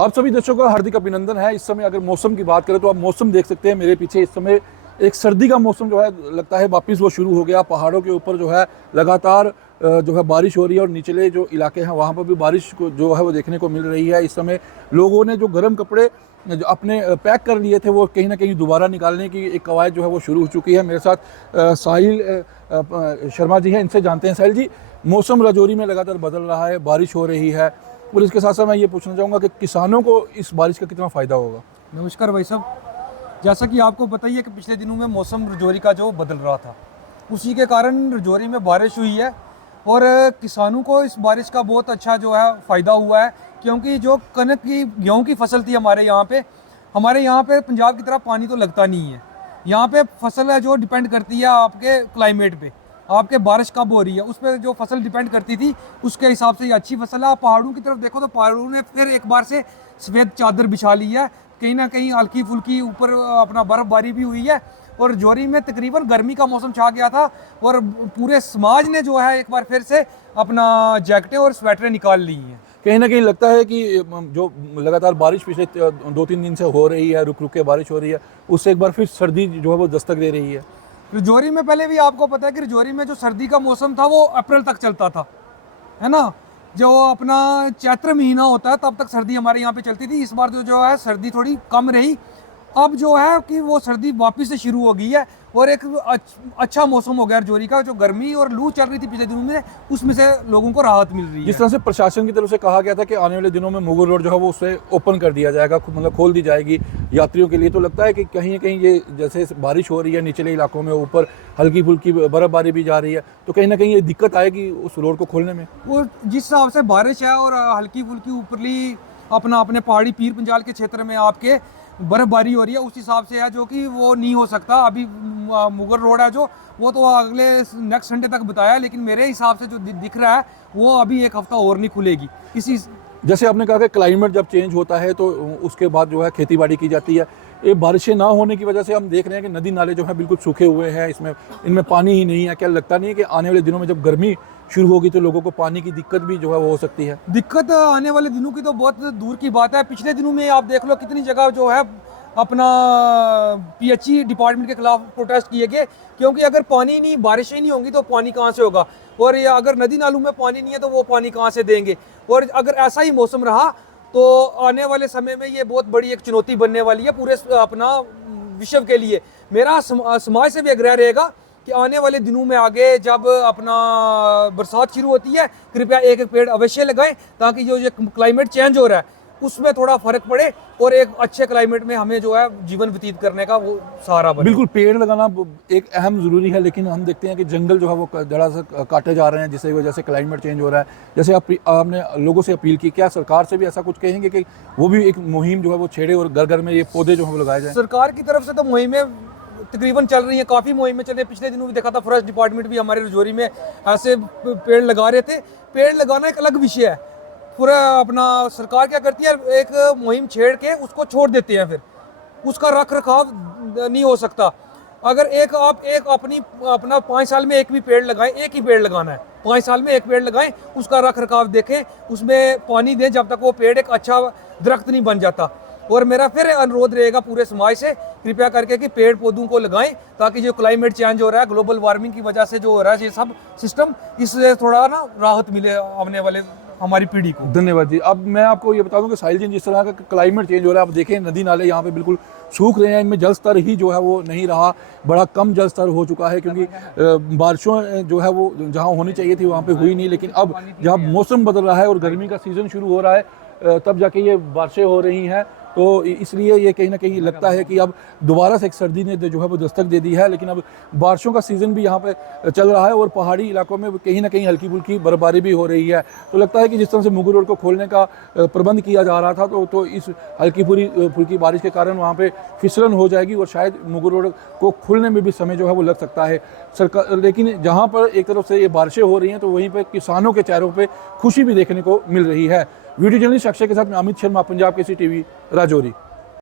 आप सभी दर्शकों का हार्दिक अभिनंदन है। इस समय अगर मौसम की बात करें तो आप मौसम देख सकते हैं मेरे पीछे। इस समय एक सर्दी का मौसम जो है लगता है वापस वो शुरू हो गया। पहाड़ों के ऊपर जो है लगातार जो है बारिश हो रही है और निचले जो इलाके हैं वहाँ पर भी बारिश को जो है वो देखने को मिल रही है। इस समय लोगों ने जो गर्म कपड़े जो अपने पैक कर लिए थे वो कहीं ना कहीं दोबारा निकालने की एक कवायद जो है वो शुरू हो चुकी है। मेरे साथ साहिल शर्मा जी हैं, इनसे जानते हैं। साहिल जी, मौसम राजौरी में लगातार बदल रहा है, बारिश हो रही है और इसके साथ साथ मैं ये पूछना चाहूँगा कि किसानों को इस बारिश का कितना फ़ायदा होगा। नमस्कार भाई साहब। जैसा कि आपको पता ही है कि पिछले दिनों में मौसम राजौरी का जो बदल रहा था, उसी के कारण राजौरी में बारिश हुई है और किसानों को इस बारिश का बहुत अच्छा जो है फ़ायदा हुआ है। क्योंकि जो कनक की गेहूं की फसल थी हमारे यहाँ पे पंजाब की तरह पानी तो लगता नहीं है। यहाँ पे फसल है जो डिपेंड करती है आपके क्लाइमेट पे, आपके बारिश कब हो रही है उस पर जो फसल डिपेंड करती थी, उसके हिसाब से ये अच्छी फसल है। आप पहाड़ों की तरफ देखो तो पहाड़ों ने फिर एक बार से सफ़ेद चादर बिछा ली है। कहीं ना कहीं हल्की फुल्की ऊपर अपना बर्फबारी भी हुई है और राजौरी में तकरीबन गर्मी का मौसम छा गया था और पूरे समाज ने जो है एक बार फिर से अपना जैकेटें और स्वेटरें निकाल ली हैं। कहीं ना कहीं लगता है कि जो लगातार बारिश पिछले 2-3 दिन से हो रही है, रुक रुक के बारिश हो रही है, उससे एक बार फिर सर्दी जो है वो दस्तक दे रही है। राजौरी में पहले भी आपको पता है कि राजौरी में जो सर्दी का मौसम था वो अप्रैल तक चलता था, है ना। जो अपना चैत्र महीना होता है तब तक सर्दी हमारे यहाँ पे चलती थी। इस बार जो है सर्दी थोड़ी कम रही। अब जो है कि वो सर्दी वापस से शुरू हो गई है और एक अच्छा मौसम हो गया राजौरी का। जो गर्मी और लू चल रही थी पिछले दिनों में, उसमें से लोगों को राहत मिल रही है। जिस तरह से प्रशासन की तरफ से कहा गया था कि आने वाले दिनों में मुगल रोड जो है वो उसे ओपन कर दिया जाएगा, मतलब खोल दी जाएगी यात्रियों के लिए, तो लगता है कि कहीं ना कहीं ये जैसे बारिश हो रही है निचले इलाकों में, ऊपर हल्की फुल्की बर्फबारी भी जा रही है, तो कहीं ना कहीं ये दिक्कत आएगी उस रोड को खोलने में। वो जिस हिसाब से बारिश है और हल्की फुल्की ऊपरली अपने पहाड़ी पीर पंजाल के क्षेत्र में आपके बर्फबारी हो रही है, उस हिसाब से है जो कि वो नहीं हो सकता। अभी मुगल रोड है जो वो तो अगले नेक्स्ट संडे तक बताया, लेकिन मेरे हिसाब से जो दिख रहा है वो अभी एक हफ्ता और नहीं खुलेगी। इसी जैसे आपने कहा कि क्लाइमेट जब चेंज होता है तो उसके बाद जो है खेती बाड़ी की जाती है। ये बारिशें ना होने की वजह से हम देख रहे हैं कि नदी नाले जो है बिल्कुल सूखे हुए हैं, इनमें पानी ही नहीं है। क्या लगता नहीं है कि आने वाले दिनों में जब गर्मी शुरू होगी तो लोगों को पानी की दिक्कत भी जो है वो हो सकती है? दिक्कत आने वाले दिनों की तो बहुत दूर की बात है। पिछले दिनों में आप देख लो कितनी जगह जो है अपना पीएचई डिपार्टमेंट के खिलाफ प्रोटेस्ट किए गए, क्योंकि अगर पानी नहीं, बारिश ही नहीं होंगी तो पानी कहाँ से होगा, और ये अगर नदी नालों में पानी नहीं है तो वो पानी कहाँ से देंगे। और अगर ऐसा ही मौसम रहा तो आने वाले समय में ये बहुत बड़ी एक चुनौती बनने वाली है पूरे अपना विश्व के लिए। मेरा समाज से भी आग्रह रहेगा कि आने वाले दिनों में आगे जब अपना बरसात शुरू होती है, कृपया एक एक पेड़ अवश्य लगाएं, ताकि जो ये क्लाइमेट चेंज हो रहा है उसमें थोड़ा फर्क पड़े और एक अच्छे क्लाइमेट में हमें जो है जीवन व्यतीत करने का वो सहारा बने। बिल्कुल, पेड़ लगाना एक अहम ज़रूरी है, लेकिन हम देखते हैं कि जंगल जो है वो जड़ा से काटे जा रहे हैं, जिसकी वजह से क्लाइमेट चेंज हो रहा है। जैसे आपने लोगों से अपील की, क्या सरकार से भी ऐसा कुछ कहेंगे कि वो भी एक मुहिम जो है वो छेड़े और घर घर में ये पौधे जो है वो लगाए जाए? सरकार की तरफ से तो मुहिमें तकरीबन चल रही है, काफ़ी मुहिमें चल रही है। पिछले दिनों भी देखा था फॉरेस्ट डिपार्टमेंट भी हमारे राजौरी में ऐसे पेड़ लगा रहे थे। पेड़ लगाना एक अलग विषय है। पूरा अपना सरकार क्या करती है, एक मुहिम छेड़ के उसको छोड़ देते हैं, फिर उसका रख रखाव नहीं हो सकता। अगर आप अपना 5 साल में एक भी पेड़ लगाएं, एक ही पेड़ लगाना है, 5 साल में एक पेड़ लगाएं, उसका रख रखाव देखें, उसमें पानी दें जब तक वो पेड़ एक अच्छा दरख्त नहीं बन जाता। और मेरा फिर अनुरोध रहेगा पूरे समाज से, कृपया करके कि पेड़ पौधों को लगाएं, ताकि जो क्लाइमेट चेंज हो रहा है, ग्लोबल वार्मिंग की वजह से जो हो रहा है ये सब सिस्टम, इससे थोड़ा ना राहत मिले आने वाले हमारी पीढ़ी को। धन्यवाद जी। अब मैं आपको ये बता दूं कि साहिल जी, जिस तरह का क्लाइमेट चेंज हो रहा है, आप देखें नदी नाले यहाँ पे बिल्कुल सूख रहे हैं, इनमें जल स्तर ही जो है वो नहीं रहा, बड़ा कम जल स्तर हो चुका है, क्योंकि बारिशों जो है वो जहाँ होनी चाहिए थी वहाँ पे हुई नहीं। लेकिन अब जहाँ मौसम बदल रहा है और गर्मी का सीज़न शुरू हो रहा है, तब जाके ये बारिशें हो रही हैं, तो इसलिए ये कहीं ना कहीं लगता है कि अब दोबारा से एक सर्दी ने जो है वो दस्तक दे दी है। लेकिन अब बारिशों का सीज़न भी यहाँ पे चल रहा है और पहाड़ी इलाकों में कहीं ना कहीं हल्की फुल्की बर्फबारी भी हो रही है। तो लगता है कि जिस तरह से मुगल रोड को खोलने का प्रबंध किया जा रहा था, तो इस हल्की फुल्की बारिश के कारण वहाँ पे फिसलन हो जाएगी और शायद मुगल रोड को खुलने में भी समय जो है वो लग सकता है सरकार। लेकिन जहाँ पर एक तरफ से ये बारिशें हो रही हैं, तो वहीं पर किसानों के चेहरों पर खुशी भी देखने को मिल रही है। वीडियो जर्नलिस्ट अक्षय के साथ मैं अमित शर्मा, पंजाब केसरी टीवी, राजौरी।